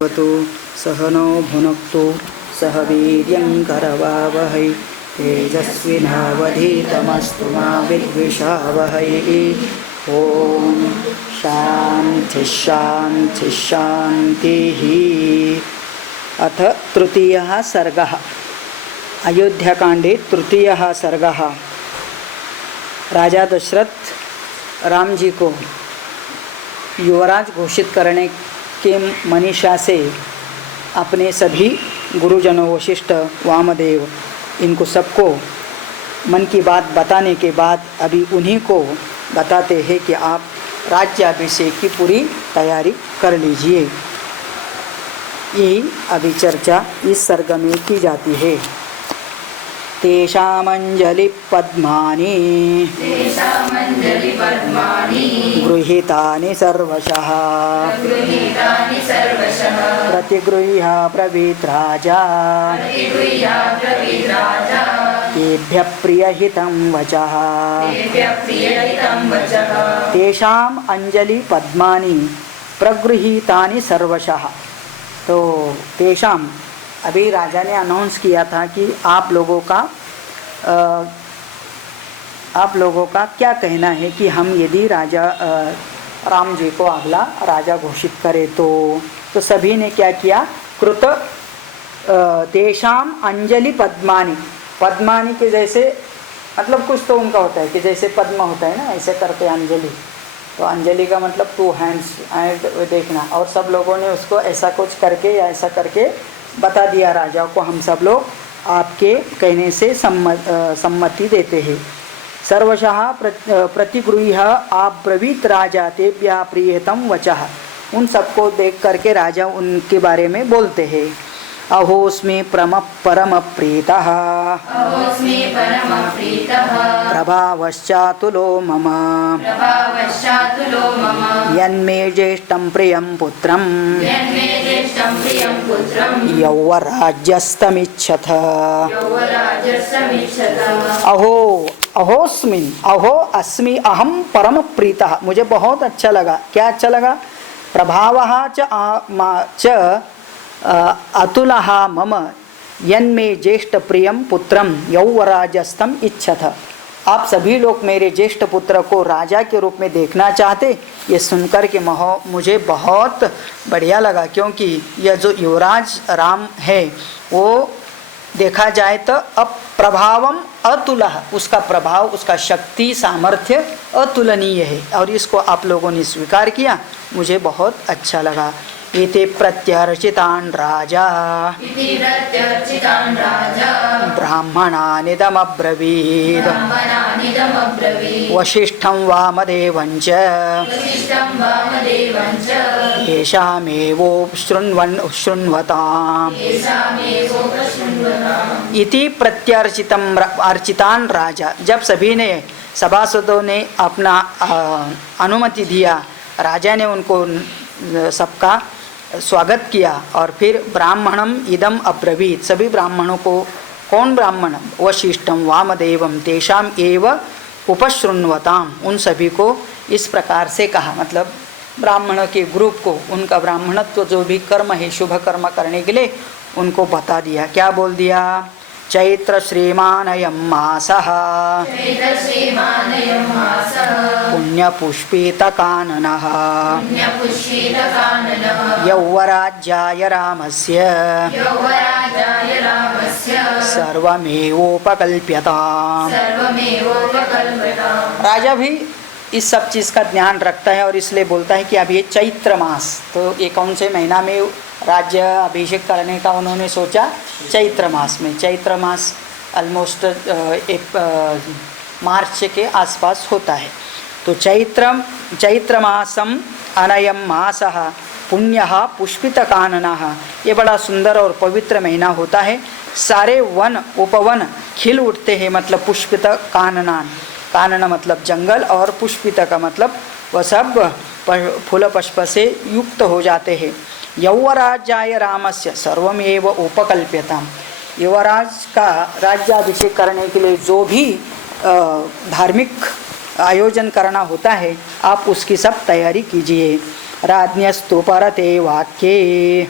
भवतु सहनो भुनक्तु सह वीर्यं करवावहै तेजस्विनावधीतमस्तु मा विद्विषावहै। ओम शांति शांति शांतिः। अथ तृतीयः सर्गः। अयोध्याकांडे तृतीयः सर्गः। राजा दशरथ राम जी को युवराज घोषित करने के मनीषा से अपने सभी गुरुजनों वशिष्ठ वामदेव इनको सबको मन की बात बताने के बाद अभी उन्हीं को बताते हैं कि आप राज्याभिषेक की पूरी तैयारी कर लीजिए। यही अभी चर्चा इस सर्ग में की जाती है। तेषामंजलि पद्मानि गृहीतानि सर्वशः प्रतिगृह्य ब्रवीत् राजा तेभ्यः प्रियहितं वचः। तेषाम अंजलि पद्मानि प्रगृहीतानि सर्वशः। तो तेषाम अभी राजा ने अनाउंस किया था कि आप लोगों का क्या कहना है कि हम यदि राजा राम जी को अगला राजा घोषित करें तो सभी ने क्या किया, कृत तेषाम अंजलि पद्मानि। पद्मानि के जैसे मतलब कुछ तो उनका होता है कि जैसे पद्म होता है ना, ऐसे करते अंजलि। तो अंजलि का मतलब 2 हैंड्स एंड देखना, और सब लोगों ने उसको ऐसा कुछ करके या ऐसा करके बता दिया राजा को, हम सब लोग आपके कहने से सम्मति देते हैं। सर्वशः प्रतिगृह्य अब्रवीत् राजा तेभ्यः प्रियतम वचः। उन सबको देख करके राजा उनके बारे में बोलते हैं। अहोस्मि परम प्रीतः प्रभावश्चातुलो मम यन्मे ज्येष्ठं प्रियं पुत्रं यौवराज्यस्तमिच्छथ। अहोस्मिन् अहो अस्मि अहम परम प्रीतः। मुझे बहुत अच्छा लगा। क्या अच्छा लगा? प्रभावः च अतुलः मम यन्मे ज्येष्ठ प्रियम पुत्रम यौवराजस्तम इच्छथ। आप सभी लोग मेरे ज्येष्ठ पुत्र को राजा के रूप में देखना चाहते। ये सुनकर के मुझे बहुत बढ़िया लगा, क्योंकि यह जो युवराज राम है वो देखा जाए तो प्रभावम अतुलः, उसका प्रभाव, उसका शक्ति सामर्थ्य अतुलनीय है, और इसको आप लोगों ने स्वीकार किया, मुझे बहुत अच्छा लगा। इति प्रत्यर्चितान् राजा ब्राह्मणानिदमब्रवीत् वसिष्ठं वामदेवं च येषामेवोपशृण्वताम्। इति प्रत्यर्चितान् राजा। जब सभी ने सभासदों ने अपना अनुमति दिया, राजा ने उनको सबका स्वागत किया, और फिर ब्राह्मणम इदम अब्रवीत। सभी ब्राह्मणों को, कौन ब्राह्मण? वशिष्ठम वामदेवम तेषाम एव उपशृण्वताम। उन सभी को इस प्रकार से कहा, मतलब ब्राह्मणों के ग्रुप को उनका ब्राह्मणत्व जो भी कर्म है, शुभ कर्म करने के लिए उनको बता दिया। क्या बोल दिया? चैत्र श्रीमानयं मासः पुण्यपुष्पितकाननः यौवराज्याय रामस्य सर्वमेवोपकल्प्यताम्। राजा भी इस सब चीज़ का ध्यान रखता है और इसलिए बोलता है कि अब ये चैत्र मास, तो ये कौन से महीना में राज्य अभिषेक करने का उन्होंने सोचा? चैत्र मास में। चैत्र मास ऑलमोस्ट मार्च के आसपास होता है। तो चैत्र मासम अनयम मासः पुण्यः पुष्पितकाननः। ये बड़ा सुंदर और पवित्र महीना होता है। सारे वन उपवन खिल उठते हैं, मतलब पुष्पित काननान। कानन मतलब जंगल, और पुष्पित का मतलब वह सब फूल पुष्प से युक्त हो जाते हैं। यौवराज्याय रामस्य सर्वमेव उपकल्प्यताम्। युवराज का राज्याभिषेक करने के लिए जो भी धार्मिक आयोजन करना होता है, आप उसकी सब तैयारी कीजिए। राज्ञस्तु परते वाक्ये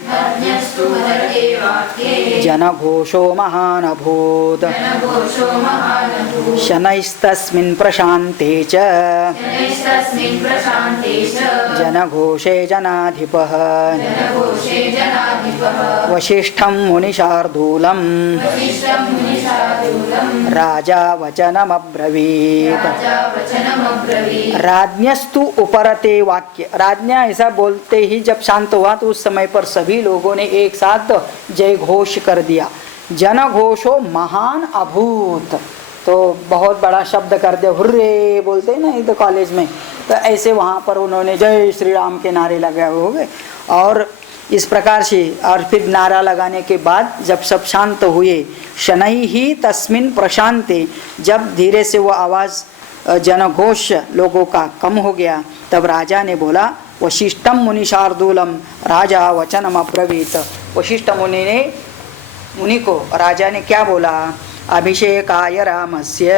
जनघोषो महानभूत् शनैस्तस्मिन् प्रशान्ते च जनघोषे जनाधिपः वसिष्ठं मुनिशार्दूलं राजा वचनमब्रवीत्। राज्ञस्तु उपरते वाक्य, राज्ञा ऐसा बोलते ही जब शांत हुआ तो उस समय पर सभी लोगों ने एक साथ जय घोष कर दिया। जन घोषो महान अभूत, तो बहुत बड़ा शब्द कर दे, हुर्रे बोलते हैं ना इधर कॉलेज में, तो ऐसे वहाँ पर उन्होंने जय श्री राम के नारे लगे हो गए। और इस प्रकार से और फिर नारा लगाने के बाद जब सब शांत हुए, शनै ही तस्मिन् प्रशांते, जब धीरे से वो आवाज़ जनघोष लोगों का कम हो गया, तब राजा ने बोला वशिष्ठम मुनि शार्दूलम राजा वचनम अब्रवीत। वशिष्ठ मुनि को राजा ने क्या बोला? अभिषेकाय रामस्य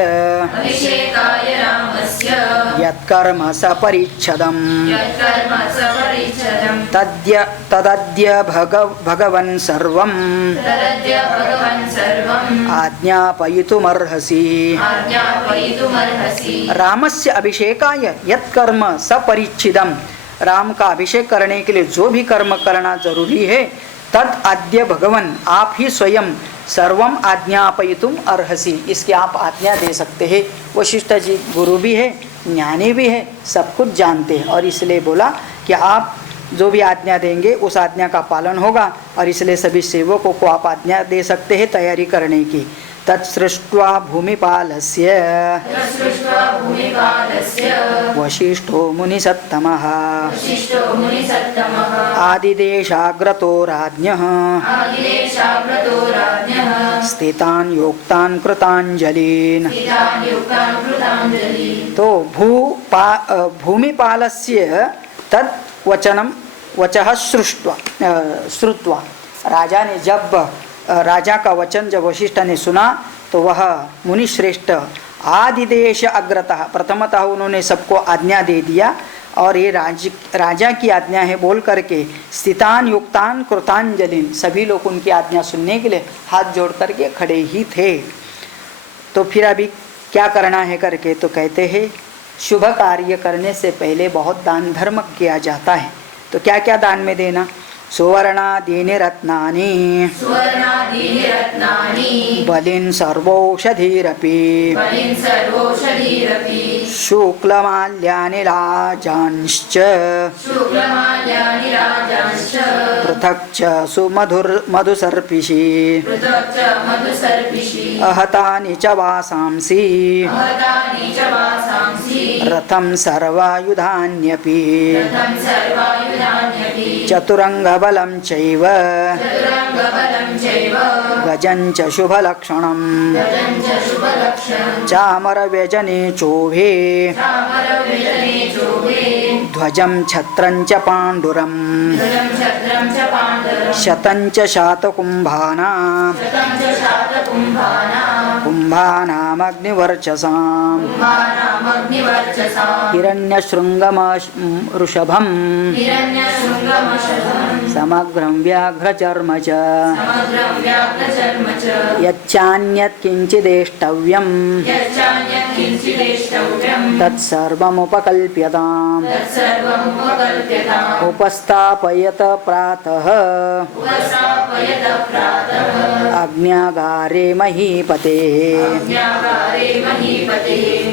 यत्कर्म सपरिच्छदं तदद्य भगवन् सर्वं आज्ञापयितुमर्हसि। रामस्य अभिषेकाय यत्कर्म सपरिच्छिदं, राम का अभिषेक करने के लिए जो भी कर्म करना जरूरी है, तद अद्य भगवन, आप ही स्वयं सर्वम आज्ञापयितुम अर्हसि, इसकी आप आज्ञा दे सकते हैं। वशिष्ठ जी गुरु भी है, ज्ञानी भी है, सब कुछ जानते हैं, और इसलिए बोला कि आप जो भी आज्ञा देंगे उस आज्ञा का पालन होगा, और इसलिए सभी सेवकों को आप आज्ञा दे सकते हैं तैयारी करने की। तत्सृष्ट्वा भूमिपालस्य वशिष्ठो मुनिसत्तमः आदिदेशाग्रतो राज्ञः स्थितान् योक्तान् कृताञ्जलीन्। तो भूमिपालस्य तत् वचः श्रुत्वा, राजा ने जब राजा का वचन जब वशिष्ठ ने सुना तो वह मुनिश्रेष्ठ आदिदेश अग्रतः, प्रथमतः उन्होंने सबको आज्ञा दे दिया, और ये राजा की आज्ञा है बोल करके स्थितान युक्तान कृतांजलिन, सभी लोग उनकी आज्ञा सुनने के लिए हाथ जोड़ करके खड़े ही थे। तो फिर अभी क्या करना है करके तो कहते हैं शुभ कार्य करने से पहले बहुत दान धर्म किया जाता है। तो क्या क्या दान में देना? सुवर्णादीनि रत्नानि बलिन् सर्वौषधीरपि शुक्लमाल्यानि राजांश्च पृथक् च सुमधुसर्पिषि अहतानि च वासांसि रथं सर्वायुधान्यपि चतुरंगबलं चैव गजं च शुभलक्षणं चामरव्यजने चोभे ध्वजं छत्रं च पाण्डुरं शतं च शातकुम्भानां कुम्भानामग्निवर्चसाम् हिरण्यशृङ्गमऋषभं समग्रं व्याघ्रचर्म च यच्चान्यत् किञ्चिदेष्टव्यं तत्सर्वमुपकल्प्यताम् उपस्थापयत प्रातः अग्न्यागारे महीपते।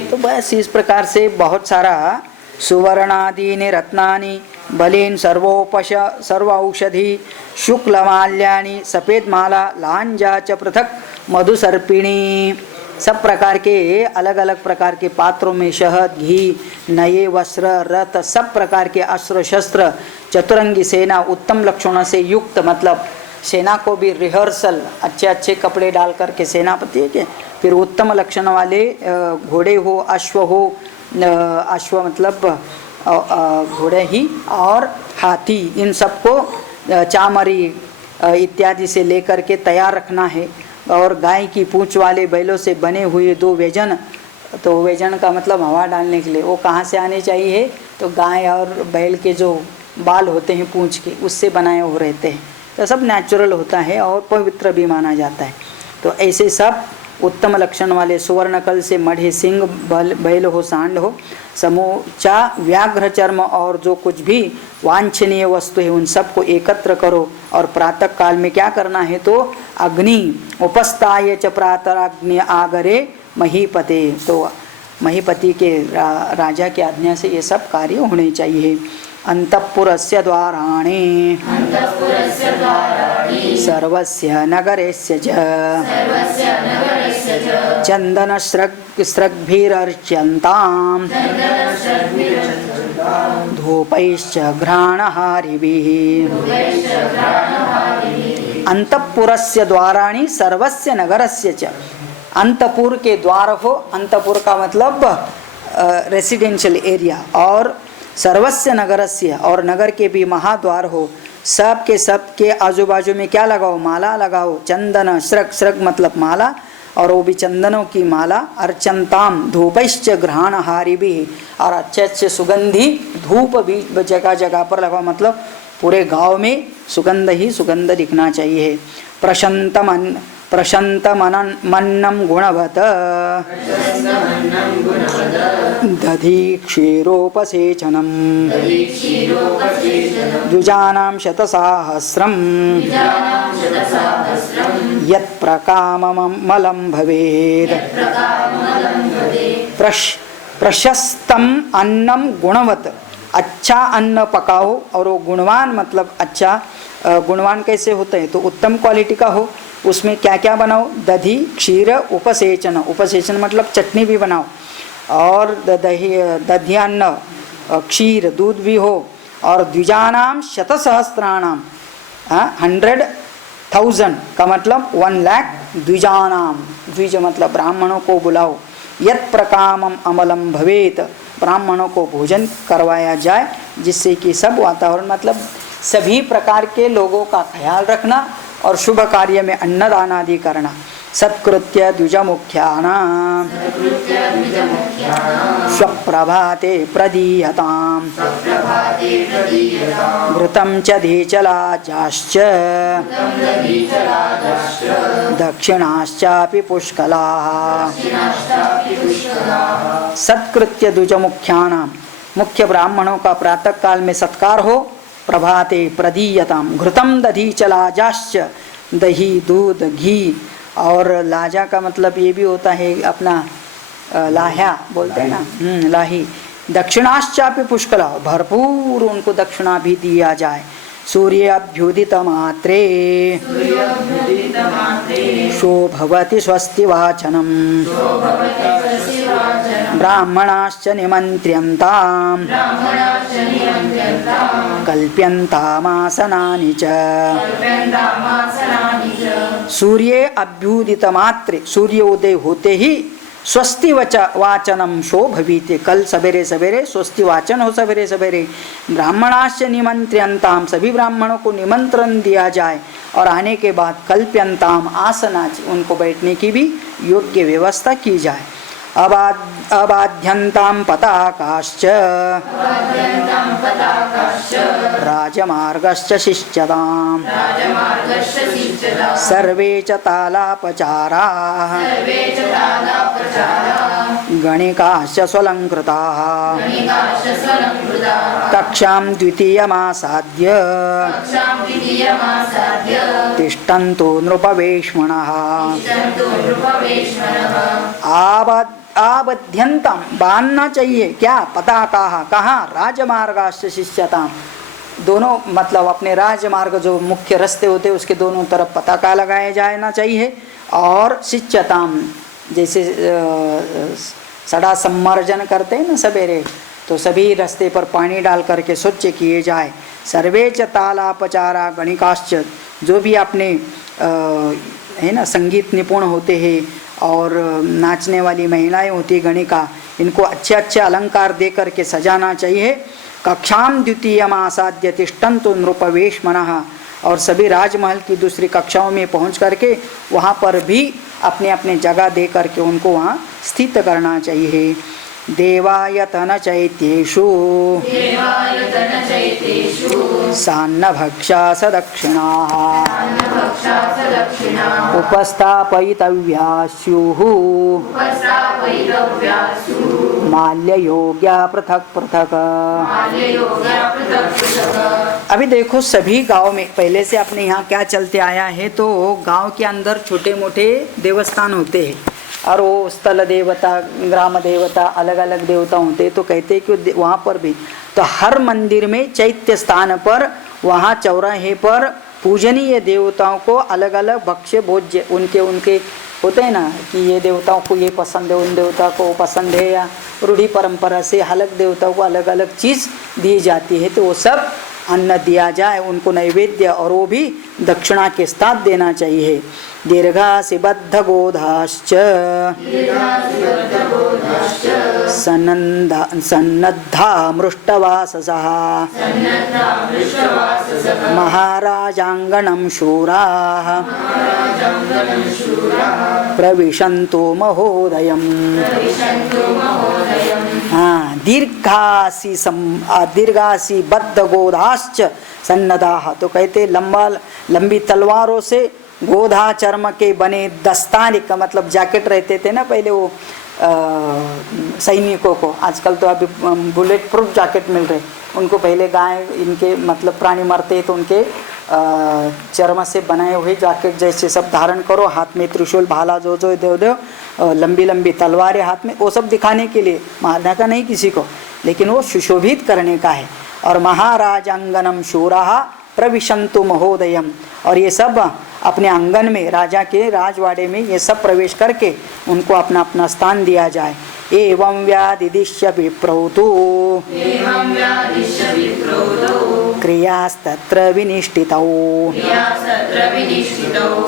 तो बस इस प्रकार से बहुत सारा सुवर्णादीनि रत्नानि बलीन सर्व औषधि शुक्लमाल्यानि सफ़ेद माला लांजा च पृथक मधुसर्पिणी, सब प्रकार के अलग अलग प्रकार के पात्रों में शहद घी नए वस्त्र रथ सब प्रकार के अस्त्र शस्त्र चतुरंगी सेना उत्तम लक्षणों से युक्त, मतलब सेना को भी रिहर्सल अच्छे अच्छे कपड़े डाल करके सेनापति है, फिर उत्तम लक्षण वाले घोड़े हो अश्व हो, अश्व मतलब घोड़े ही और हाथी, इन सबको चामरी इत्यादि से लेकर के तैयार रखना है। और गाय की पूंछ वाले बैलों से बने हुए 2 व्यजन, तो व्यजन का मतलब हवा डालने के लिए, वो कहाँ से आने चाहिए? तो गाय और बैल के जो बाल होते हैं पूंछ के, उससे बनाए हो रहते हैं, तो सब नेचुरल होता है और पवित्र भी माना जाता है। तो ऐसे सब उत्तम लक्षण वाले सुवर्णकल से मढ़े सिंह, बैल हो, सांड हो, समूचा व्याघ्र चर्म और जो कुछ भी वांछनीय वस्तु है उन सबको एकत्र करो। और प्रातः काल में क्या करना है, तो अग्नि उपस्थाय च प्रातराग्नि आगरे महीपते, तो महीपति के राजा के आज्ञा से ये सब कार्य होने चाहिए। अंतःपुरस्य द्वाराणि सर्वस्य नगरस्य च चंदन स्रग्भिरर्च्यन्ताम् धूपैश्च घ्राणहारिभिः। अंतःपुरस्य द्वाराणि सर्वस्य नगरस्य च, अंतपुर के द्वार हो, अंतपुर का मतलब रेसिडेंशियल एरिया, और सर्वस्य नगरस्य, और नगर के भी महाद्वार हो, सब के आजू बाजू में क्या लगाओ, माला लगाओ, चंदन स्रग, स्रग मतलब माला, और वो भी चंदनों की माला, अर्चंताम धूपैश्च घ्राणहारि भी, और अच्छे अच्छे सुगंधी धूप भी जगह जगह पर लगाओ, मतलब पूरे गांव में सुगंध ही सुगंध दिखना चाहिए। प्रशन्तमन्नं गुणवत् दधि क्षीरोपसेचनं द्विजानां शतसाहस्रं यत्प्रकाममलं भवेत्। प्रशस्तम अन्नम गुणवत्, अच्छा अन्न पकाओ, और वो गुणवान मतलब अच्छा, गुणवान कैसे होते हैं, तो उत्तम क्वालिटी का हो। उसमें क्या क्या बनाओ, दधि क्षीर उपसेचन, उपसेचन मतलब चटनी भी बनाओ, और दध्यान्न क्षीर दूध भी हो, और द्विजानाम शतसहस्राणाम 100,000 का मतलब 1 लाख द्विजानाम, द्विज मतलब ब्राह्मणों को बुलाओ। यत् प्रकामम अमलम भवेत, ब्राह्मणों को भोजन करवाया जाए, जिससे कि सब वातावरण मतलब सभी प्रकार के लोगों का ख्याल रखना और शुभ कार्य में अन्नदान आदि करना। सत्कृत्य द्विजमुख्यानां स्वप्रभाते प्रदीयताम् घृतं च धीचलाजाश्च दक्षिणाश्चापि पुष्कलाः। सत्कृत्य द्विजमुख्यानां, मुख्य ब्राह्मणों का प्रातः काल में सत्कार हो। प्रभाते प्रदीयताम घृतम दधीचलाजाश्च, दही दूध घी, और लाजा का मतलब ये भी होता है अपना लाह्या बोलते हैं ना, लाही। दक्षिणाश्चापि पुष्कला, भरपूर उनको दक्षिणा भी दिया जाए। सूर्याभ्युदित मात्रे शोभवति स्वस्ति वाचनम ब्राह्मणाश्च निमन्त्र्यन्ताम् कल्प्यन्तामासनानि च। सूर्ये अभ्युदित मात्रे, सूर्योदय होते ही स्वस्ति वाचनम शोभवीते, कल सवेरे सवेरे स्वस्ति वाचन हो, सवेरे सवेरे। ब्राह्मणाश्च निमंत्र्यन्ताम, सभी ब्राह्मणों को निमंत्रण दिया जाए, और आने के बाद कल्प्यन्ताम आसनाच, उनको बैठने की भी योग्य व्यवस्था की जाए। अबाध्यन्तां पताकाश्च राजमार्गश्च शिष्यताम् सर्वे च तालापचाराः गणिकाश्च स्वलङ्कृताः कक्षां द्वितीयमासाद्य तिष्ठन्तो नृपवेश्मनः। आबध्यंतम, बांधना चाहिए क्या, पताका, कहाँ, राजमार्गाश्च शिष्यताम, दोनों मतलब अपने राजमार्ग जो मुख्य रास्ते होते हैं उसके दोनों तरफ पताका लगाया जाना चाहिए। और शिष्यताम, जैसे सड़ा सम्मर्जन करते हैं ना सवेरे, तो सभी रास्ते पर पानी डाल करके स्वच्छ किए जाए। सर्वे च तालापचारा गणिकाश्च, जो भी अपने है ना संगीत निपुण होते हैं और नाचने वाली महिलाएं होती गणिका, इनको अच्छे अच्छे अलंकार दे करके सजाना चाहिए। कक्षाम द्वितीयम आसाद्य तिष्ठन्तु नृपवेश्मनः, और सभी राजमहल की दूसरी कक्षाओं में पहुंच करके वहां पर भी अपने अपने जगह दे करके उनको वहां स्थित करना चाहिए। देवायतन चैत्येषु सान्नभक्षा सदक्षिणाः उपस्थापयितव्या स्युः माल्ययोग्या पृथक पृथक। अभी देखो सभी गांव में पहले से अपने यहाँ क्या चलते आया है, तो गांव के अंदर छोटे मोटे देवस्थान होते हैं और वो स्थल देवता ग्राम देवता अलग अलग देवता होते, तो कहते हैं कि वहाँ पर भी तो हर मंदिर में चैत्य स्थान पर वहाँ चौराहे पर पूजनीय देवताओं को अलग अलग भक्ष्य भोज्य उनके उनके होते हैं ना, कि ये देवताओं को ये पसंद है, उन देवता को पसंद है, या रूढ़ी परंपरा से अलग देवताओं को अलग अलग चीज़ दी जाती है, तो वो सब अन्न दिया जाए उनको नैवेद्य, और वो भी दक्षिणा के साथ देना चाहिए। दीर्घासि बद्ध गोधाश्च सन्नद्धा मृष्टवाससः महाराजांगणं शूराः प्रविशन्तु महोदयम्। हाँ, दीर्घासी बद्ध गोधाश्च सन्नदाः, तो कहते लंबी तलवारों से गोधा चर्म के बने दस्ताने का मतलब जैकेट रहते थे ना पहले वो सैनिकों को, आजकल तो अभी बुलेट प्रूफ जैकेट मिल रहे, उनको पहले गाय इनके मतलब प्राणी मरते तो उनके चर्म से बनाए हुए जैकेट जैसे सब धारण करो, हाथ में त्रिशूल भाला जो देव लंबी लंबी तलवारें हाथ में, वो सब दिखाने के लिए, मारने का नहीं किसी को, लेकिन वो सुशोभित करने का है। और महाराजांगनम शूराः प्रविशन्तु महोदयम, और ये सब अपने आंगन में राजा के राजवाड़े में ये सब प्रवेश करके उनको अपना अपना स्थान दिया जाए। एवं व्यादिदिश्य विप्रौतु क्रियास्तत्र विनिष्ठितौ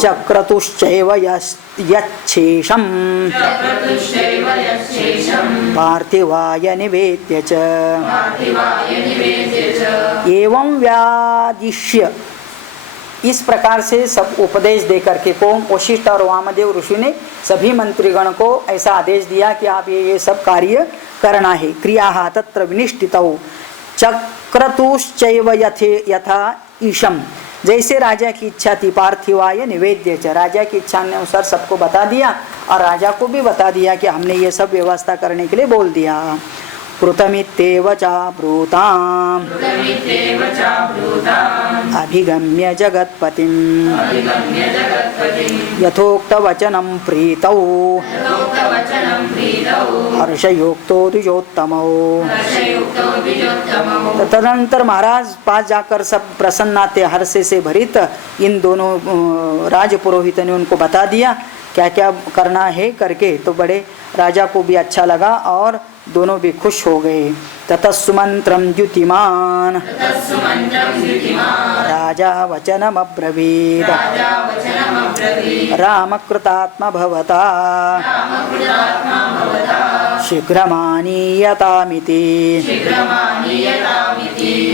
चक्रतुश्चैव यच्छेषं पार्थिवाय निवेद्य च। एवं व्यादिश्य, इस प्रकार से सब उपदेश दे करके को वशिष्ठ और वामदेव ऋषि ने सभी मंत्रीगण को ऐसा आदेश दिया कि आप ये सब कार्य करना है। क्रिया तत्र विनिष्ठितौ चक्रतुश्चैव यथा ईशम, जैसे राजा की इच्छा थी पार्थिवाय निवेद्य च, राजा की इच्छा के अनुसार सबको बता दिया और राजा को भी बता दिया कि हमने ये सब व्यवस्था करने के लिए बोल दिया। कृतमित्येव चाब्रूताम् अभिगम्य जगत्पतिं यथोक्तवचनं प्रीतौ हर्षयुक्तो द्विजोत्तमौ। तदनंतर महाराज पास जाकर सब प्रसन्न थे, हर्ष से भरित इन दोनों राजपुरोहित ने उनको बता दिया क्या क्या करना है करके, तो बड़े राजा को भी अच्छा लगा और दोनों भी खुश हो गए। ततः सुमंत्रं द्युतिमान राजा वचनमब्रवीत् रामकृतात्मा भवता शीघ्रमानीयतामिति।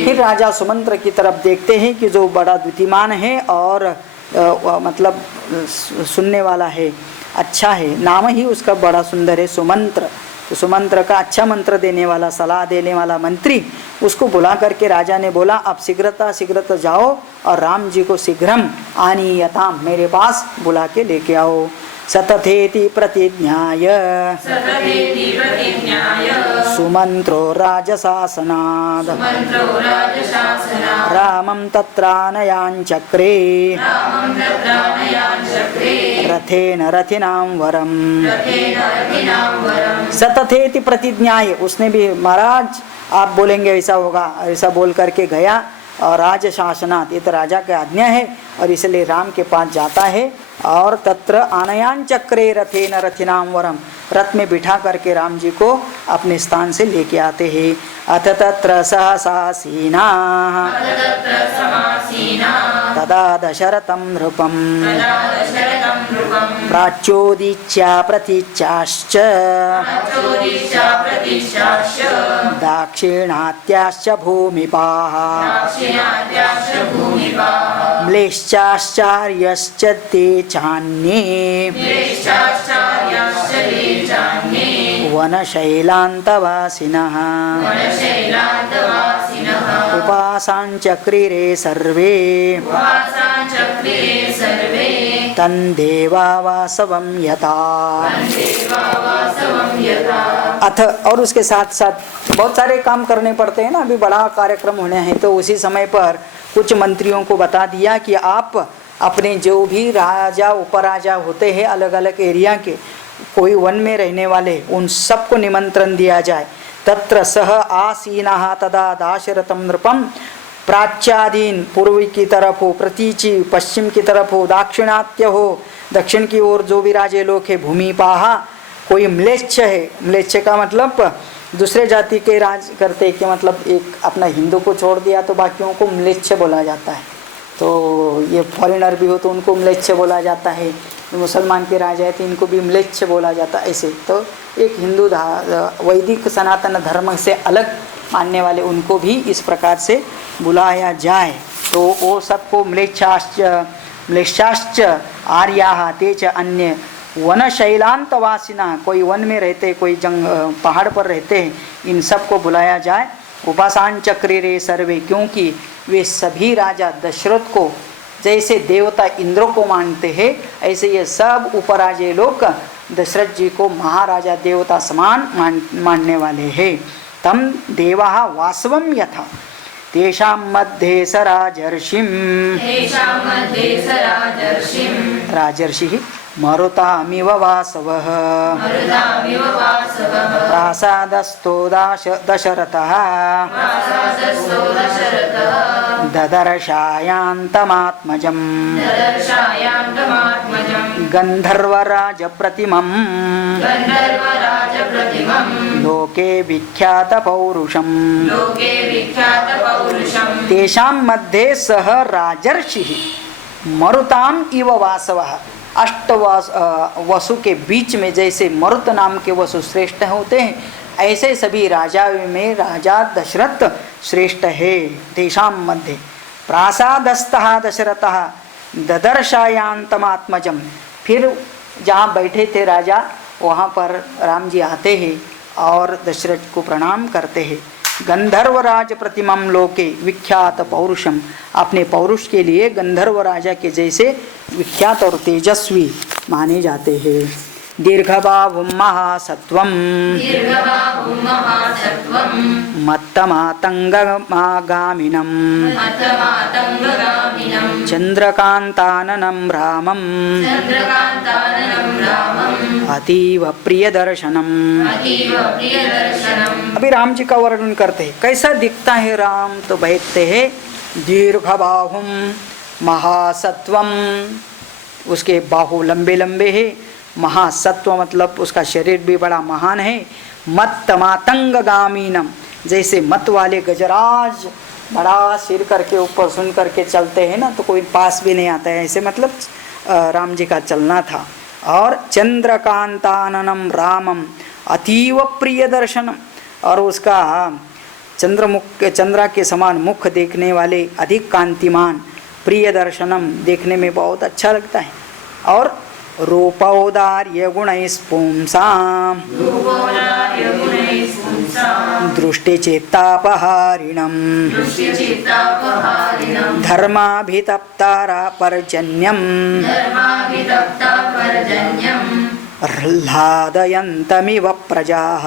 फिर राजा सुमंत्र की तरफ देखते हैं कि जो बड़ा द्युतिमान है और मतलब सुनने वाला है, अच्छा है, नाम ही उसका बड़ा सुंदर है सुमंत्र, तो सुमंत्र का अच्छा मंत्र देने वाला, सलाह देने वाला मंत्री, उसको बुला करके राजा ने बोला आप शीघ्रता जाओ और राम जी को शीघ्रम आनीयताम, मेरे पास बुला के लेके आओ। सतथेति प्रतिज्ञाय सुमंत्रो राजशासनाद रामं तत्रानयाञ्चक्रे रथेन रथिनां वरम। सतथेति प्रतिज्ञाय, उसने भी महाराज आप बोलेंगे ऐसा होगा, ऐसा बोल करके गया और राज शासनात्, ये तो राजा की आज्ञा है और इसलिए राम के पास जाता है और तत्र आनयान चक्रे रथेन रथिनाम वरम, रथ में बिठा करके राम जी को अपने स्थान से लेके आते हैं। अथ तत्र सहसासीना तदा दशरथं नृपं प्राच्योदीच्या प्रतीच्याश्च दाक्षिणात्याश्च भूमिपाः म्लेश्चाश्चार्यश्च ते चान्ये वनशैलान्तवासिनः उपासाञ्चक्रिरे सर्वे तन्देवा वासवं यथा। अथ और उसके साथ साथ बहुत सारे काम करने पड़ते हैं ना, अभी बड़ा कार्यक्रम होने हैं, तो उसी समय पर कुछ मंत्रियों को बता दिया कि आप अपने जो भी राजा उपराजा होते हैं अलग अलग एरिया के, कोई वन में रहने वाले, उन सबको निमंत्रण दिया जाए। तत्र सह आसीनः तदा दाशरथं नृपं प्राच्यादीन पूर्व की तरफ हो, प्रतीचि पश्चिम की तरफ हो, दाक्षिणात्य हो, दक्षिण की ओर जो भी राजे लोग है, भूमिपाहा कोई म्लेच्छ है, म्लेच्छ का मतलब दूसरे जाति के राज करते कि मतलब एक अपना हिंदू को छोड़ दिया तो बाकियों को म्लेच्छ बोला जाता है, तो ये फॉरेनर भी हो तो उनको म्लेच्छ बोला जाता है, मुसलमान के राजा है तो इनको भी म्लेच्छ बोला जाता है। ऐसे तो एक हिंदू वैदिक सनातन धर्म से अलग मानने वाले उनको भी इस प्रकार से बुलाया जाए, तो वो सबको म्लेच्छाश्च आर्याः ते च अन्य वनशैलान्तवासिनः, कोई वन में रहते, कोई पहाड़ पर रहते हैं, इन सबको बुलाया जाए। उपासाञ्चक्रिरे सर्वे, क्योंकि वे सभी राजा दशरथ को जैसे देवता इंद्र को मानते हैं, ऐसे ये सब उपराजे लोग दशरथ जी को महाराजा देवता समान मानने वाले हैं। तम देवाः वासवं यथा तेषां मध्ये स राजर्षिः मरुतामिव वासवः प्रासादस्थो दशरथः ददर्शायान्तमात्मजम् गन्धर्वराजप्रतिमम् लोके विख्यातपौरुषम् तेषां मध्ये सह राजर्षिः मरुताम इव वासवः, वसु के बीच में जैसे मरुत नाम के वसु श्रेष्ठ होते हैं, ऐसे सभी राजा में राजा दशरथ श्रेष्ठ है। तेषां मध्ये प्रासादस्थः दशरथः ददर्शायान्तमात्मजम्, फिर जहाँ बैठे थे राजा वहाँ पर राम जी आते हैं और दशरथ को प्रणाम करते हैं। गंधर्वराज प्रतिमम लोके विख्यात पौरुषम, अपने पौरुष के लिए गंधर्व राजा के जैसे विख्यात और तेजस्वी माने जाते हैं। दीर्घबाहुं महासत्वं मत्तमातंगमागामिनं चंद्रकांताननं रामं अतीव प्रियदर्शनम। अभी राम जी का वर्णन करते हैं, कैसा दिखता है राम, तो बैठते हैं दीर्घबाहुं महासत्वम, उसके बाहु लंबे लंबे है, महासत्व मतलब उसका शरीर भी बड़ा महान है। मत्तमातंग गामीनम, जैसे मत वाले गजराज बड़ा सिर करके ऊपर सुन करके चलते हैं ना, तो कोई पास भी नहीं आता है, ऐसे मतलब राम जी का चलना था। और चंद्रकांताननम रामम अतीव प्रिय दर्शनम, और उसका चंद्रा के समान मुख देखने वाले अधिक कांतिमान प्रिय दर्शनम, देखने में बहुत अच्छा लगता है। और रूपौदार्य गुणैस्पुंसां दृष्टिचित्तापहारिणं धर्माभितप्तारा पर्जन्यं ह्लादयन्तमिव प्रजाः।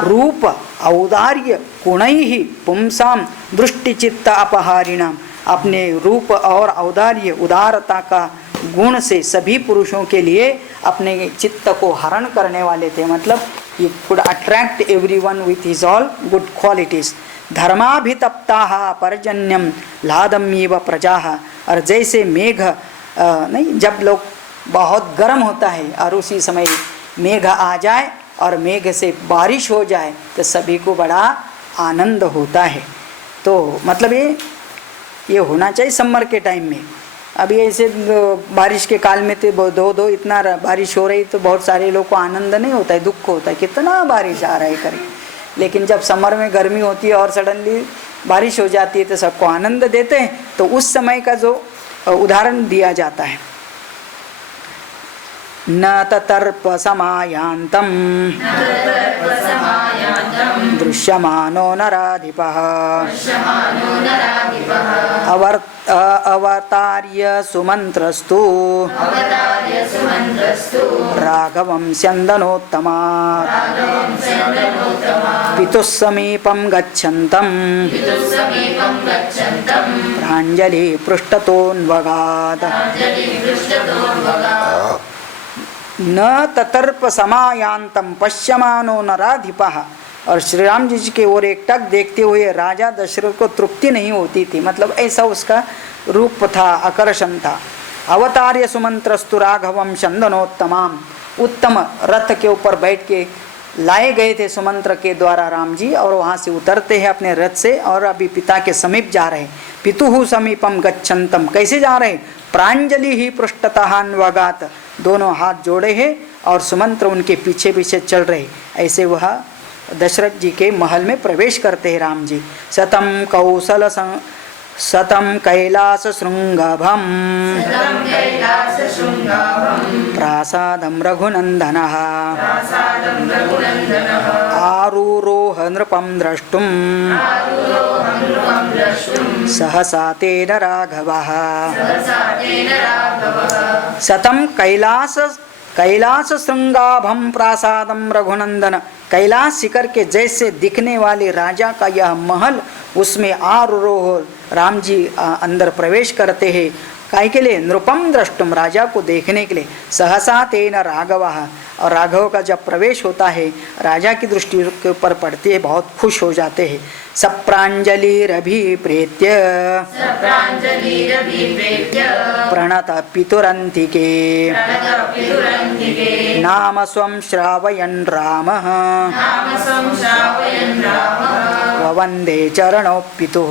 रूप औदार्य गुणैः पुंसां दृष्टिचित्त अपहारिणां, अपने रूप और औदार्य उदारता का गुण से सभी पुरुषों के लिए अपने चित्त को हरण करने वाले थे, मतलब ये could attract everyone with his all good qualities. धर्माभितप्ताः पर्जन्यम लादम्येव प्रजाः, और जैसे मेघ नहीं, जब लोग बहुत गर्म होता है और उसी समय मेघ आ जाए और मेघ से बारिश हो जाए तो सभी को बड़ा आनंद होता है। तो मतलब ये होना चाहिए समर के टाइम में। अभी ऐसे बारिश के काल में तो दो इतना बारिश हो रही तो बहुत सारे लोग को आनंद नहीं होता है, दुख होता है, कितना बारिश आ रहा है करें। लेकिन जब समर में गर्मी होती है और सडनली बारिश हो जाती है तो सबको आनंद देते हैं। तो उस समय का जो उदाहरण दिया जाता है। न ततर्पसमायान्तं दृश्यमानो नराधिपः अवतार्य सुमन्त्रस्तु राघवं स्यन्दनोत्तमात् पितुः समीपं गच्छन्तं प्राञ्जलि पृष्ठतोऽन्वगात् न ततर्प समायांतम पश्यमानो नराधिपः। और श्री राम जी के ओर एकटक देखते हुए राजा दशरथ को तृप्ति नहीं होती थी, मतलब ऐसा उसका रूप था, आकर्षण था। अवतार्य सुमंत्रस्तु राघवम चंदनोत्तमाम, उत्तम रथ के ऊपर बैठ के लाए गए थे सुमंत्र के द्वारा राम जी, और वहाँ से उतरते हैं अपने रथ से और अभी पिता के समीप जा रहे। पितुहु समीपम गच्छन्तम, कैसे जा रहे? प्रांजलि ही पृष्ठतः अन्वगात, दोनों हाथ जोड़े हैं और सुमंत्र उनके पीछे पीछे चल रहे। ऐसे वह दशरथ जी के महल में प्रवेश करते हैं राम जी। सतम कैलास शृंगभम प्रासादं रघुनंदनः आरूरोह नृपं द्रष्टुं सहसा तेन राघवः। सतम कैलास श्रृंगाभम प्रासादम रघुनंदन, कैलाश शिखर के जैसे दिखने वाले राजा का यह महल, उसमें आरोह राम जी अंदर प्रवेश करते हैं। काय के लिए? नृपम द्रष्टुम, राजा को देखने के लिए। सहसा तेन राघवः, और राघव का जब प्रवेश होता है राजा की दृष्टि के ऊपर पड़ती है, बहुत खुश हो जाते हैं। सप्रांजलिरभिप्रेत्य प्रणत पितुरन्तिके नाम स्वं श्रावयन् रामः ववन्दे चरणौ पितुः।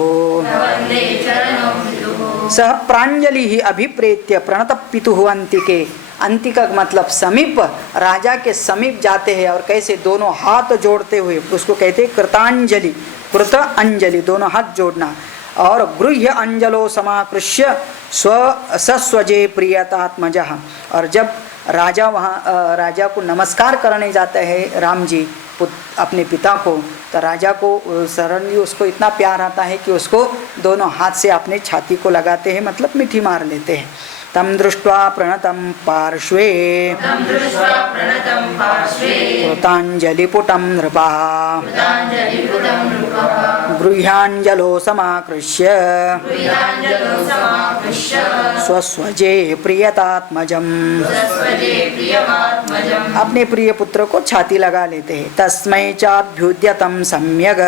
सह प्रांजलि ही अभिप्रेत्य प्रणत पितुः अंतिके, अंतिका मतलब समीप, राजा के समीप जाते हैं और कैसे दोनों हाथ जोड़ते हुए, उसको कहते हैं कृतांजलि, कृत अंजलि, दोनों हाथ जोड़ना। और गृह्य अंजलो समाकृष्य सस्वजे प्रियतात्मजः, और जब राजा वहाँ राजा को नमस्कार करने जाते हैं राम जी अपने पिता को, तो राजा को सडनली उसको इतना प्यार आता है कि उसको दोनों हाथ से अपने छाती को लगाते हैं, मतलब मिठी मार लेते हैं। तम दृष्ट्वा प्रणतं पार्श्वे कृतांजलिपुटं नृपः गृह्याञ्जलो समाकृष्य स्वस्वजे प्रियतात्मजम्, अपने प्रिय पुत्र को छाती लगा लेते हैं। तस्मै चाभ्युद्यतं सम्यग्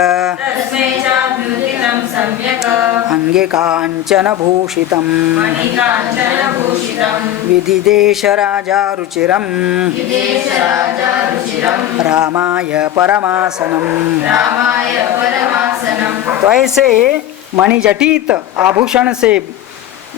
अंगे कांचन भूषितं विदिदेश राजा रुचिरं रामाय परमासनम। तो ऐसे मणिजटित आभूषण से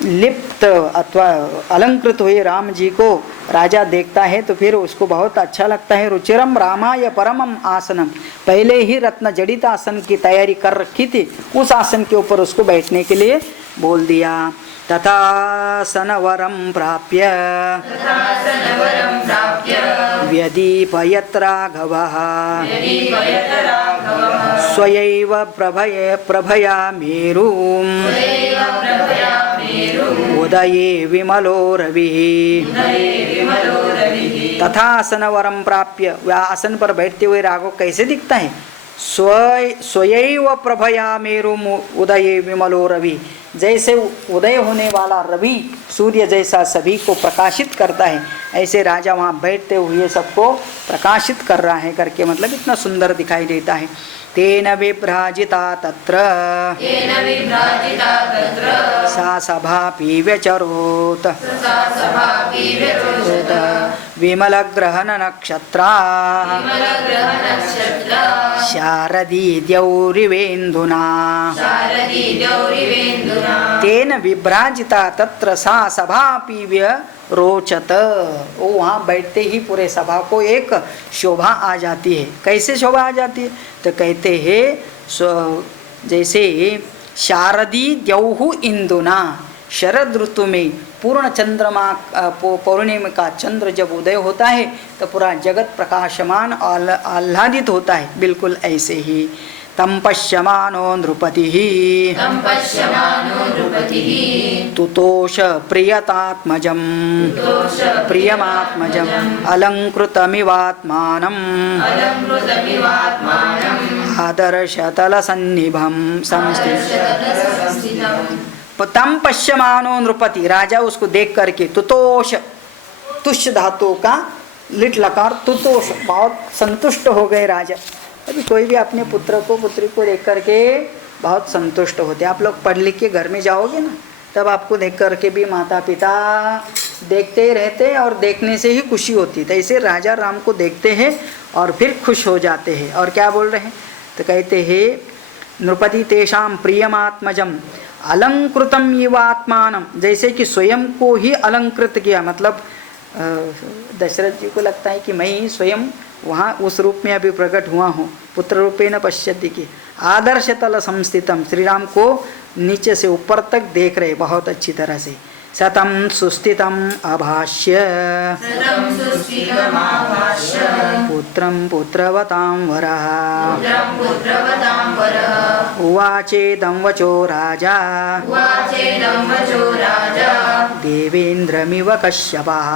लिप्त अथवा अलंकृत हुए राम जी को राजा देखता है तो फिर उसको बहुत अच्छा लगता है। रुचिरम रामाय परमम आसनम, पहले ही रत्न जड़ित आसन की तैयारी कर रखी थी, उस आसन के ऊपर उसको बैठने के लिए बोल दिया। तथा सनवरम प्राप्य व्यदीपयत् राघवः स्वयैव प्रभया मेरुं उदये विमलो रविः। तथा आसनवरम प्राप्य, वह आसन पर बैठते हुए राघव कैसे दिखता है? स्वयैव प्रभया मेरुं उदये विमलो रवि, जैसे उदय होने वाला रवि सूर्य जैसा सभी को प्रकाशित करता है, ऐसे राजा वहाँ बैठते हुए सबको प्रकाशित कर रहा है करके, मतलब इतना सुंदर दिखाई देता है। तेन विभ्राजिता तत्र सा सभापि व्यचरोत् विमलग्रहण नक्षत्रा शारदी द्यौरिवेन्दुना। तेन विभ्राजिता तत्र सा सभापि व्यरोचत, वो वहाँ बैठते ही पूरे सभा को एक शोभा आ जाती है। कैसे शोभा आ जाती है? तो कहते हैं जैसे शारदी द्यौहु इंदुना, शरद ऋतु में पूर्ण चंद्रमा पौर्णिमा का चंद्र जब उदय होता है तो पूरा जगत प्रकाशमान और आह्लादित होता है, बिल्कुल ऐसे ही तम पश्यमानो नृपतिः तुतोष प्रियतात्मजं प्रियमात्मजम् अलङ्कृतमिवात्मानम् आदर्शतलसन्निभं संस्थितम्। तम पश्यमानो नृपति, राजा उसको देख करके, तुतोष तुष्य धातु का लिट लकार तुतोष, बहुत संतुष्ट हो गए राजा। अभी कोई भी अपने पुत्र को पुत्री को देख करके बहुत संतुष्ट होते हैं। आप लोग पढ़ लिख के घर में जाओगे ना, तब आपको देख करके भी माता पिता देखते ही रहते हैं और देखने से ही खुशी होती। तो ऐसे राजा राम को देखते हैं और फिर खुश हो जाते हैं। और क्या बोल रहे हैं, तो कहते हैं नृपति तेषाम प्रियमात्मजम अलंकृतम इव आत्मानम, जैसे कि स्वयं को ही अलंकृत किया। मतलब दशरथ जी को लगता है कि मैं ही स्वयं वहाँ उस रूप में अभी प्रकट हुआ हूँ, पुत्र रूपेण पश्यति की आदर्श तल संस्थितम, श्री राम को नीचे से ऊपर तक देख रहे बहुत अच्छी तरह से। सतम सुस्थितम अभाष्य पुत्रं पुत्रवतां वरः उवाचेदं वचो राजा देवेन्द्रमिव कश्यपः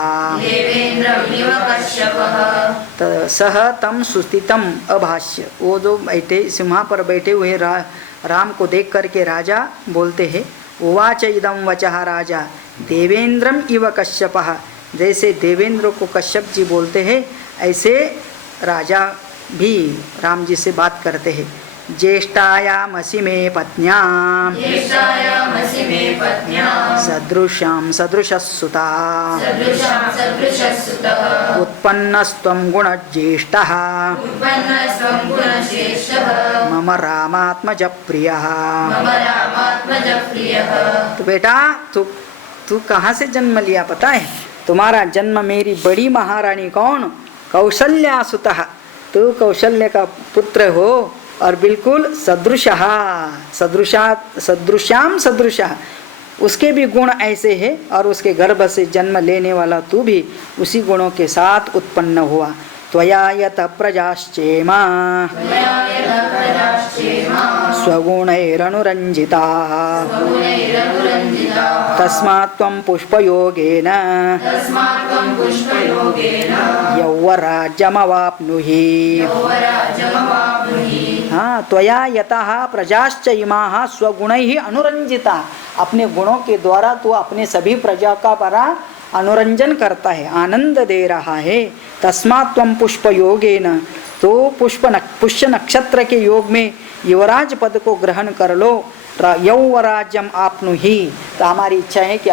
सह तम सुस्थितम अभाष्य, वो जो बैठे सिंहा पर बैठे हुए राम को देख करके राजा बोलते हैं उवाच इदं वचः राजा देवेंद्रम इव कश्यपः, जैसे देवेंद्र को कश्यप जी बोलते हैं ऐसे राजा भी राम जी से बात करते हैं। ज्येष्ठायामसि मे पत्न्यां सदृशां सदृशस्सुता उत्पन्नस्त्वं गुणज्येष्ठः मम रामात्मज प्रियः। तो बेटा तू कहाँ से जन्म लिया पता है? तुम्हारा जन्म मेरी बड़ी महारानी कौन, कौशल्या सुतः, तू कौशल्य का पुत्र हो और बिल्कुल सदृशः सदृश्याम सदृशः, उसके भी गुण ऐसे हैं और उसके गर्भ से जन्म लेने वाला तू भी उसी गुणों के साथ उत्पन्न हुआ। त्वया यत प्रजाश्चेमा स्वगुणैरनुरञ्जिताः तस्मात् त्वं पुष्पयोगेन यौवराज्यमवाप्नुहि। हाँ, त्वया यतः प्रजाश्च इमाः स्वगुणैः अनुरञ्जिताः, अपने गुणों के द्वारा तू अपने सभी प्रजा का बड़ा अनुरंजन करता है, आनंद दे रहा है। तस्मात् त्वं पुष्प योगेन, तो पुष्य नक्षत्र के योग में युवराज पद को ग्रहण कर लो। यौवराज्यम आपनुहि, तो हमारी इच्छा है कि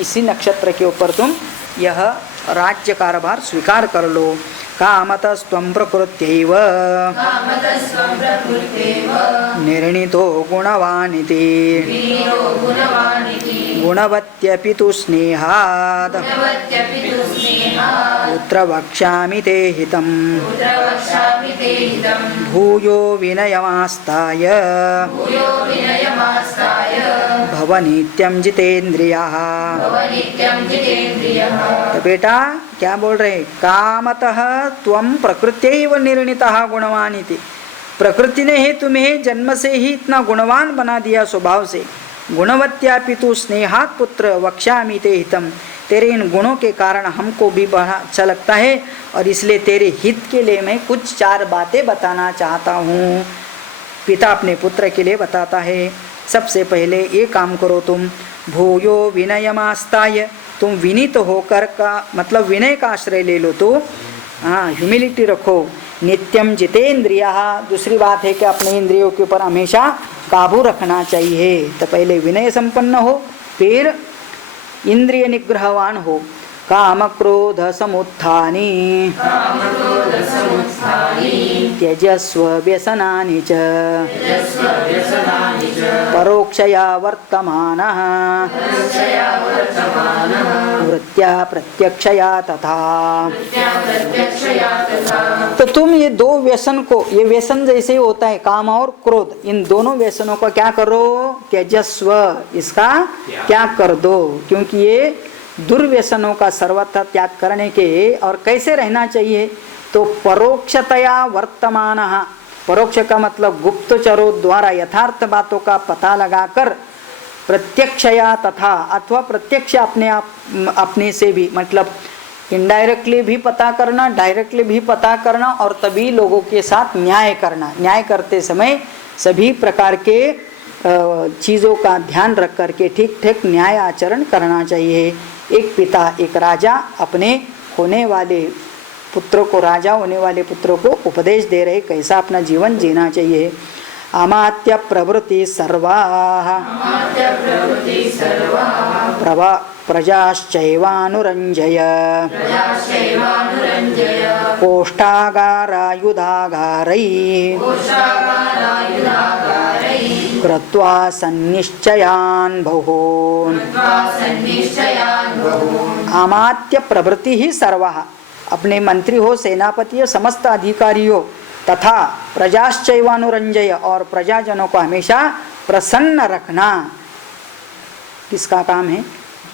इसी नक्षत्र के ऊपर तुम यह राज्य कारभार स्वीकार कर लो। कामतस्त्वं प्रकृत्यैव निर्णीतो गुणवानिति गुणवत्यपि तु स्नेहात् पुत्र वक्ष्यामि ते हितम् भूयो विनयमास्ताय भव नित्यं जितेन्द्रियः। तो बेटा क्या बोल रहे, कामतः त्वं प्रकृत्यैव निर्णीतः गुणवानिति, प्रकृति ने ही तुम्हें जन्म से ही इतना गुणवान बना दिया स्वभाव से। गुणवत्यापि तु स्नेहात् पुत्र वक्ष्यामि ते हितम, तेरे इन गुणों के कारण हमको भी बड़ा अच्छा लगता है और इसलिए तेरे हित के लिए मैं कुछ चार बातें बताना चाहता हूँ। पिता अपने पुत्र के लिए बताता है, सबसे पहले ये काम करो तुम, भूयो विनयमास्ताय, तुम विनीत होकर का मतलब विनय का आश्रय ले लो। तो हाँ, ह्यूमिलिटी रखो। नित्यम जितेंद्रिया, दूसरी बात है कि अपने इंद्रियों के ऊपर हमेशा काबू रखना चाहिए। तो पहले विनय संपन्न हो, फिर इंद्रिय निग्रहवान हो। काम क्रोध समुत्थानि त्यजस्व व्यसनानि च परोक्ष प्रत्यक्षया वर्तमानः वृत्त्या प्रत्यक्षया तथा। तो तुम ये दो व्यसन को, ये व्यसन जैसे ही होता है काम और क्रोध, इन दोनों व्यसनों को क्या करो, त्यजस्व, इसका त्याग कर दो, क्योंकि ये दुर्व्यसनों का सर्वथा त्याग करने के और कैसे रहना चाहिए, तो परोक्षतया वर्तमानः, परोक्ष का मतलब गुप्तचरों द्वारा यथार्थ बातों का पता लगाकर, प्रत्यक्षया तथा अथवा प्रत्यक्ष अपने आप अपने से भी, मतलब इनडायरेक्टली भी पता करना, डायरेक्टली भी पता करना, और तभी लोगों के साथ न्याय करना। न्याय करते समय सभी प्रकार के चीज़ों का ध्यान रख करके ठीक ठीक न्याय आचरण करना चाहिए। एक पिता, एक राजा अपने होने वाले पुत्रों को, राजा होने वाले पुत्रों को उपदेश दे रहे कैसा अपना जीवन जीना चाहिए। अमात्य प्रवृत्ति सर्वाः प्रजाश्चैवानुरञ्जय कोष्ठागारायुधागारैः कृत्वा सन्निश्चयान् बहून्। अमात्य प्रवृत्ति ही सर्वः, अपने मंत्री हो, सेनापति हो, समस्त अधिकारी हो, तथा प्रजाश्चैवानुरंजय, और प्रजाजनों को हमेशा प्रसन्न रखना। किसका काम है,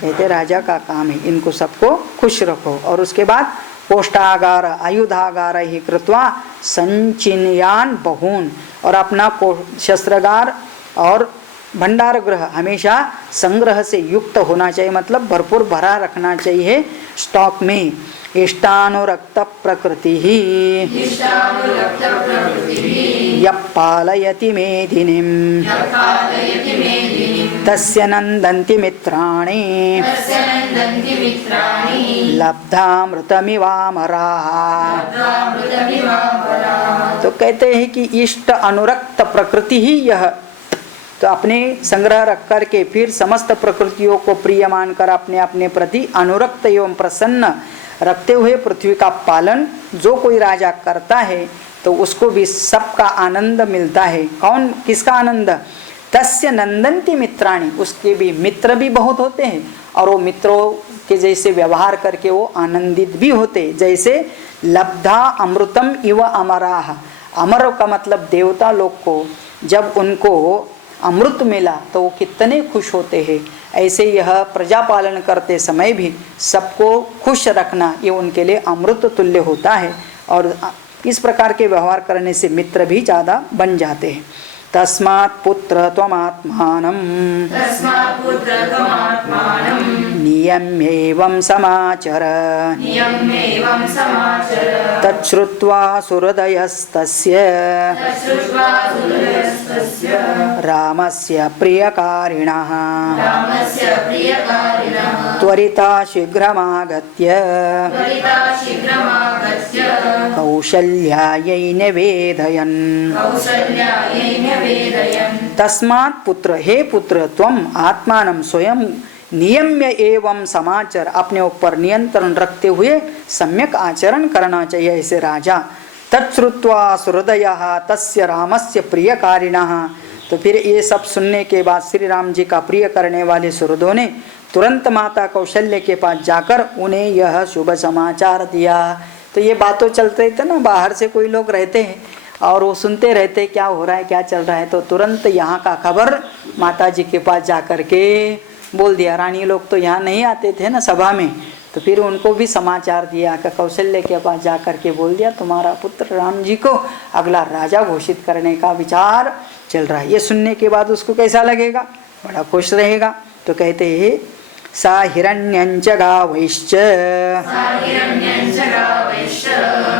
कहते राजा का काम है, इनको सबको खुश रखो। और उसके बाद कोष्ठागार आयुधागार ही कृत्वा संचिनयान बहून, और अपना शस्त्रागार और भंडार गृह हमेशा संग्रह से युक्त होना चाहिए, मतलब भरपूर भरा रखना चाहिए स्टॉक में। इष्टानुरक्त प्रकृति यः पालयति मेदिनीं तस्य नन्दन्ति मित्राणि लब्धामृतमिवामराः। तो कहते हैं कि इष्ट अनुरक्त प्रकृति ही यह, तो अपने संग्रह रख कर के फिर समस्त प्रकृतियों को प्रिय मानकर अपने अपने प्रति अनुरक्त एवं प्रसन्न रखते हुए पृथ्वी का पालन जो कोई राजा करता है तो उसको भी सबका आनंद मिलता है। कौन, किसका आनंद, तस्य नंदन्ति मित्राणि, उसके भी मित्र भी बहुत होते हैं, और वो मित्रों के जैसे व्यवहार करके वो आनंदित भी होते। जैसे लब्धा अमृतम इव अमराः, अमर का मतलब देवता लोग को जब उनको अमृत मिला तो वो कितने खुश होते हैं। ऐसे यह प्रजा पालन करते समय भी सबको खुश रखना ये उनके लिए अमृत तुल्य होता है, और इस प्रकार के व्यवहार करने से मित्र भी ज़्यादा बन जाते हैं। तस्मात् पुत्र त्वमात्मानं नियम्येवं समाचर तच्छ्रुत्वा सुहृदयस्तस्य रामस्य प्रियकारिणः त्वरिता शीघ्रमागत्य कौशल्यायै निवेदयन्। तस्मात् पुत्र, हे पुत्र, त्वम आत्मानं स्वयं नियम्य एवं समाचार, अपने ऊपर नियंत्रण रखते हुए सम्यक आचरण करना चाहिए ऐसे राजा। तच्छ्रुत्वा सुहृदयः तस्य रामस्य प्रियकारिणः, तो फिर ये सब सुनने के बाद श्री राम जी का प्रिय करने वाले सुहृदों ने तुरंत माता कौशल्य के पास जाकर उन्हें यह शुभ समाचार दिया। तो ये बातों चलते थे ना, बाहर से कोई लोग रहते हैं और वो सुनते रहते क्या हो रहा है क्या चल रहा है, तो तुरंत यहाँ का खबर माता जी के पास जा कर के बोल दिया। रानी लोग तो यहाँ नहीं आते थे ना सभा में, तो फिर उनको भी समाचार दिया कि कौशल्य के पास जा कर के बोल दिया तुम्हारा पुत्र राम जी को अगला राजा घोषित करने का विचार चल रहा है। ये सुनने के बाद उसको कैसा लगेगा, बड़ा खुश रहेगा। तो कहते हैं सा हिरण्यंच गावैश्च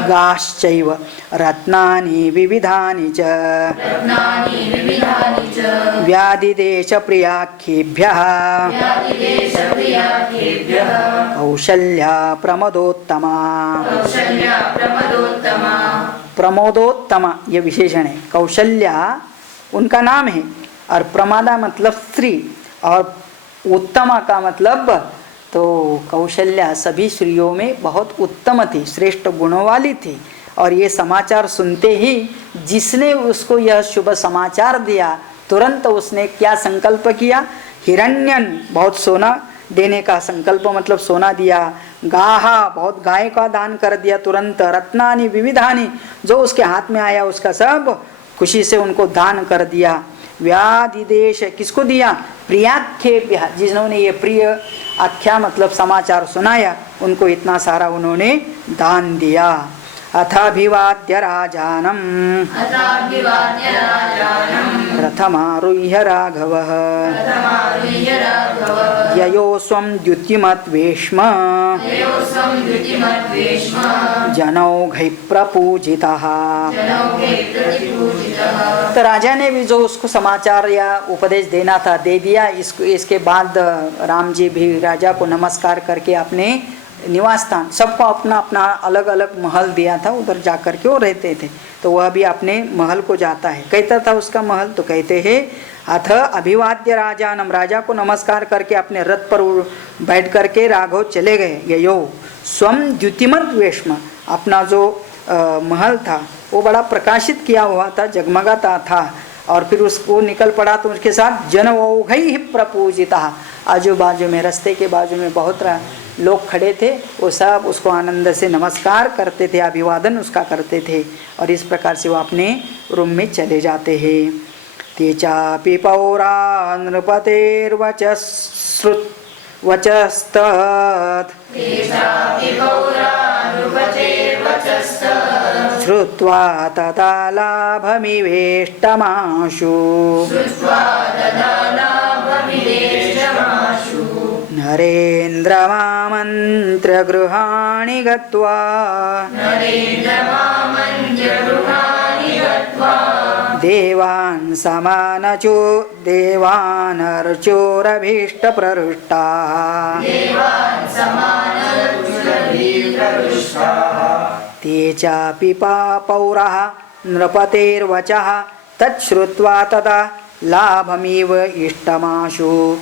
गाश्चैव रत्नानि विविधानि च व्याधिदेश प्रियाख्येभ्यः कौशल्या प्रमदोत्तमा। प्रमोदोत्तमा ये विशेषण है, कौशल्या उनका नाम है, और प्रमादा मतलब स्त्री, और उत्तमा का मतलब तो कौशल्या सभी स्त्रियों में बहुत उत्तम थी, श्रेष्ठ गुणों वाली थी। और ये समाचार सुनते ही जिसने उसको यह शुभ समाचार दिया तुरंत उसने क्या संकल्प किया, हिरण्यन बहुत सोना देने का संकल्प, मतलब सोना दिया, गाहा बहुत गाय का दान कर दिया तुरंत, रत्नानि विविधानि जो उसके हाथ में आया उसका सब खुशी से उनको दान कर दिया। व्याधिदेश किसको दिया, प्रियाख्येभ्यः जिन्होंने ये प्रिय आख्या मतलब समाचार सुनाया उनको इतना सारा उन्होंने दान दिया। अथाभिवाद्य राजानम रथमारुह्य राघवः ययो स्वं द्युतिमद्वेष्म जनौघै प्रपूजितः। तो राजा ने भी जो उसको समाचार या उपदेश देना था दे दिया। इसके बाद राम जी भी राजा को नमस्कार करके अपने निवास स्थान, सबको अपना अपना अलग अलग महल दिया था, उधर जाकर के वो रहते थे। तो वह भी अपने महल को जाता है, कहता था उसका महल, तो कहते हैं अथ अभिवाद्य राजानम, राजा को नमस्कार करके अपने रथ पर बैठ करके राघव चले गए। ययो स्वम द्युतिमत वेश्म, अपना जो महल था वो बड़ा प्रकाशित किया हुआ था, जगमगाता था। और फिर उसको निकल पड़ा तो उसके साथ जनौघै प्रपूजिता, आजू बाजू में रास्ते के बाजू में बहुत लोग खड़े थे, वो सब उसको आनंद से नमस्कार करते थे, अभिवादन उसका करते थे। और इस प्रकार से वो अपने रूम में चले जाते हैं। ते चापि पौरा नृपतेर्वचस्तत् श्रुत्वा तदा लाभमिवेष्टमाशु नरेन्द्रमामन्त्र्य गृहाणि गत्वा देवान् समानचो देवानर्चोरभीष्टप्रहृष्टाः ते चापि पौरः नृपतेर्वचः तच्छ्रुत्वा तदा लाभमिव इष्टमाशु।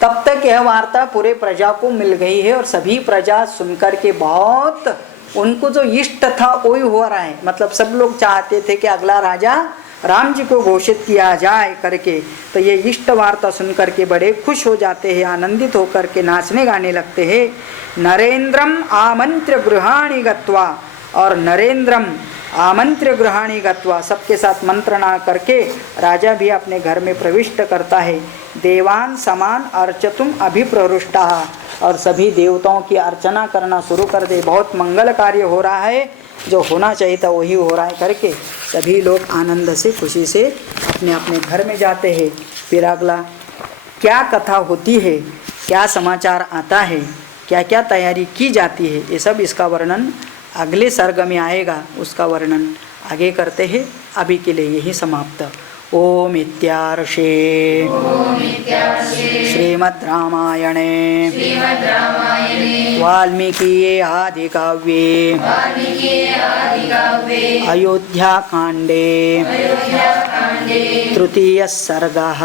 तब तक यह वार्ता पूरे प्रजा को मिल गई है और सभी प्रजा सुनकर के बहुत उनको जो इष्ट था वही हो रहा है। मतलब सब लोग चाहते थे कि अगला राजा राम जी को घोषित किया जाए करके। तो ये इष्ट वार्ता सुनकर के बड़े खुश हो जाते हैं, आनंदित होकर के नाचने गाने लगते हैं। नरेंद्रम आमंत्र्य गृहाणि गत्वा, और नरेंद्रम आमंत्र्य गृहाणि गत्वा, सबके साथ मंत्रणा करके राजा भी अपने घर में प्रविष्ट करता है। देवान समान अर्चतुम अभिप्रवृष्टा, और सभी देवताओं की अर्चना करना शुरू कर दे। बहुत मंगल कार्य हो रहा है, जो होना चाहिए था वही हो रहा है करके सभी लोग आनंद से खुशी से अपने अपने घर में जाते हैं। फिर अगला क्या कथा होती है, क्या समाचार आता है, क्या क्या तैयारी की जाती है, ये सब इसका वर्णन अगले सर्ग में आएगा। उसका वर्णन आगे करते हैं। अभी के लिए यही समाप्त। ओम इत्यार्षे श्रीमद् रामायणे वाल्मीकिये आदिकाव्ये अयोध्याकाण्डे तृतीयः सर्गः।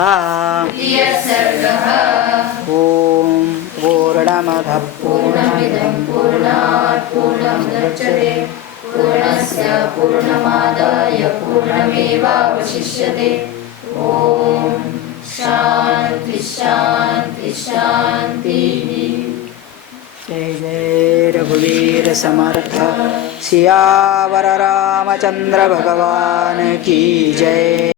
ओम पूर्णमदः पूर्णमिदं पूर्णात् पूर्णमुदच्यते पूर्णस्य पूर्णमादाय पूर्णमेवावशिष्यते। ओम शांति शांति शांति। जय जय रघुवीर समर्थ सियावर रामचंद्र भगवान की जय।